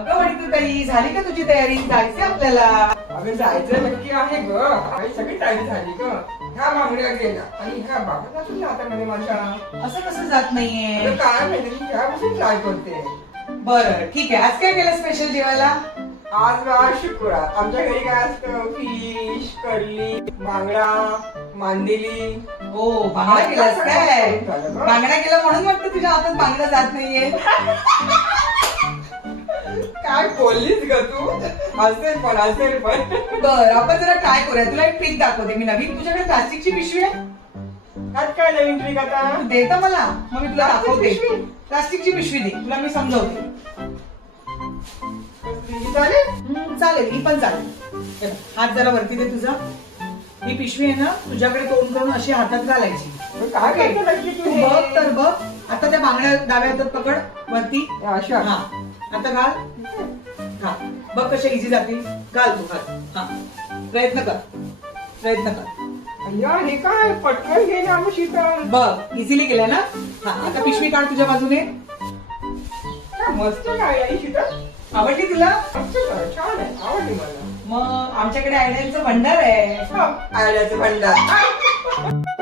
अगं म्हणतो ताई, झाली का तुझी तयारी? जायचंय आपल्याला. अगं जायचं नक्की आहे ग. आणि सगळी तयारी झाली ग. ह्या बांगड्या गेल्या आणि ह्या बाबा तुझ्या हातामध्ये माझ्या. असं कसं जात नाहीये? अगं काय माहिती मी त्यापासून ट्राय करते. बरं ठीक आहे. आज काय केलं स्पेशल जेवायला? आज शुक्रवार आमच्या घरी काय असतं, फिश, कडली, बांगडा, मांदेली. हो, बांगडा केलास काय? बांगडा केला म्हणून वाटतं तुझ्या हातात बांगडा जात नाहीये. काय बोललीस ग तू? असेल पण. बरं, आपण जरा ट्राय करूया. तुला एक ट्रिक दाखवते मी नवीन. तुझ्याकडे प्लास्टिकची पिशवी आहे? त्यात काय नवीन ट्रिक आता? तू दे तर मला, मग मी तुला दाखवते. पिशवी? प्लास्टिकची पिशवी दे, तुला मी समजवते. चालेल. चालेल, ही पण चालेल. हे बघ, हात जरा वरती दे तुझा. ही पिशवी आहे ना, तुझ्याकडे तोंड करून अशी हातात घालायची. काय करतो नक्की तू तू हे? बघ तर बघ. आता त्या बांगड्या डाव्या हातात पकड वरती. अशा. हा, आता घाल. हा, बघ कशा इझी जातील. घाल तू, घाल. हा, प्रयत्न कर. अय्या, हे काय पटकन घे ना मग शीतल. बघ, इझिली केलं ना. हा, आता पिशवी काढ तुझ्या बाजूने. काय मस्त काय आहे शीतल. आवडली तुला? मस्त आहे, छान आहे, आवडली मला. मग आमच्याकडे आयडियांचं भंडार आहे. आयडियाचं भंडार.